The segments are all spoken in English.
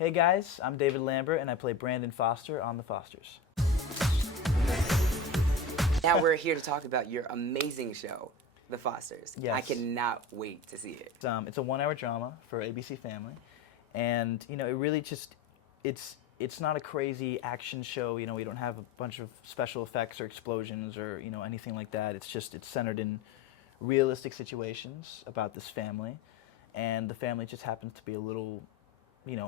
Hey guys, I'm David Lambert and I play Brandon Foster on The Fosters. Now we're here to talk about your amazing show, The Fosters. Yes. I cannot wait to see it. It's a 1-hour drama for ABC Family, and it really just it's not a crazy action show. We don't have a bunch of special effects or explosions or anything like that. It's centered in realistic situations about this family, and the family just happens to be a little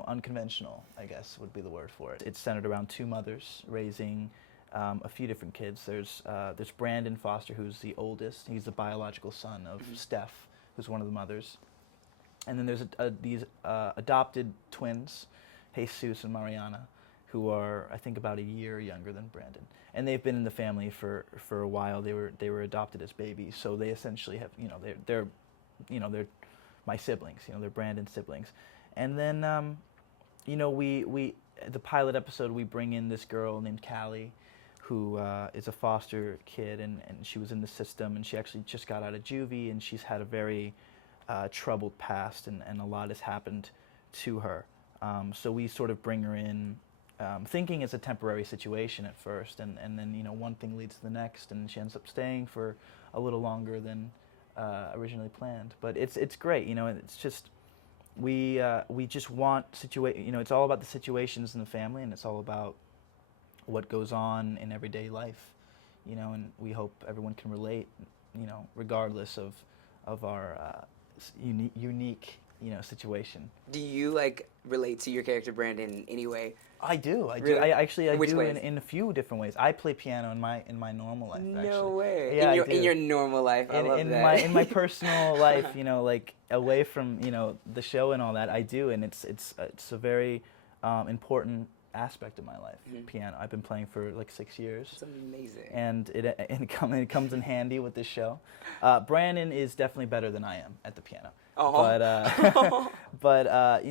unconventional, I guess would be the word for it. It's centered around two mothers raising a few different kids. There's Brandon Foster, who's the oldest. He's the biological son of Steph, who's one of the mothers. And then there's these adopted twins, Jesus and Mariana, who are, I think, about a year younger than Brandon. And they've been in the family for a while. They were adopted as babies, so they essentially have, they're my siblings. They're Brandon's siblings. And then, the pilot episode, we bring in this girl named Callie, who is a foster kid, and she was in the system, and she actually just got out of juvie, and she's had a very troubled past, and a lot has happened to her. So we sort of bring her in, thinking it's a temporary situation at first, and then one thing leads to the next, and she ends up staying for a little longer than originally planned. But it's great, it's just we just want it's all about the situations in the family, and it's all about what goes on in everyday life, and we hope everyone can relate, regardless of our unique situation. Do you relate to your character Brandon in any way? I do. Really? I Which do ways? in a few different ways. I play piano in my normal life. No actually. way. Yeah, in your normal life, I love that. In my personal life, away from the show and all that, I do, and it's a very important aspect of my life. Piano. I've been playing for 6 years. It's amazing. And it comes in handy with this show. Brandon is definitely better than I am at the piano. Oh. But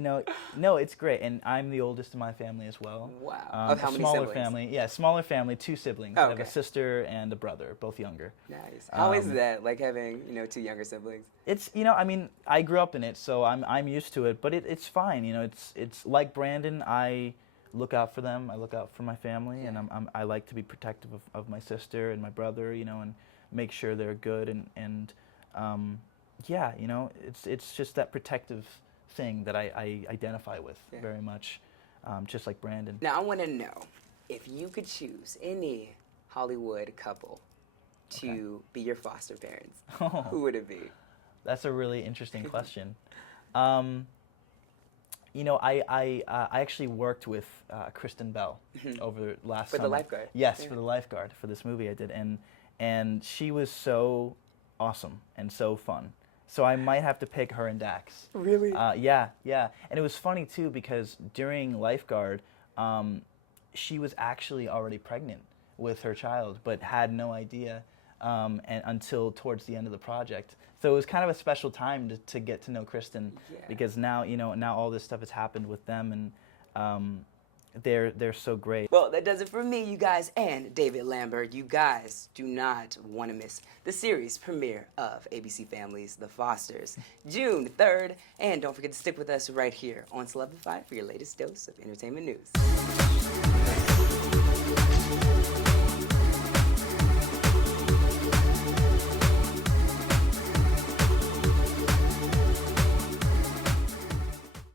no, it's great, and I'm the oldest in my family as well. Wow. Of how many smaller siblings? family, yeah, smaller family, 2 siblings. Oh, I have a okay. sister and a brother, both younger. Nice. How is that, having 2 younger siblings? It's I grew up in it, so I'm used to it. But it's fine. It's like Brandon. I look out for them. I look out for my family, and I like to be protective of my sister and my brother. And make sure they're good and yeah, it's just that protective thing that I identify with very much, just like Brandon. Now, I want to know, if you could choose any Hollywood couple to be your foster parents, who would it be? That's a really interesting question. I actually worked with Kristen Bell over last summer. For the lifeguard? Yes, Yeah. for the lifeguard, for this movie I did. And she was so awesome and so fun. So I might have to pick her and Dax. Really? Yeah. And it was funny, too, because during Lifeguard, she was actually already pregnant with her child, but had no idea until towards the end of the project. So it was kind of a special time to get to know Kristen, because now, now all this stuff has happened with them, and they're so great. Well, that does it for me, you guys, and David Lambert. You guys do not want to miss the series premiere of ABC Family's The Fosters, June 3rd. And don't forget to stick with us right here on Celebified for your latest dose of entertainment news.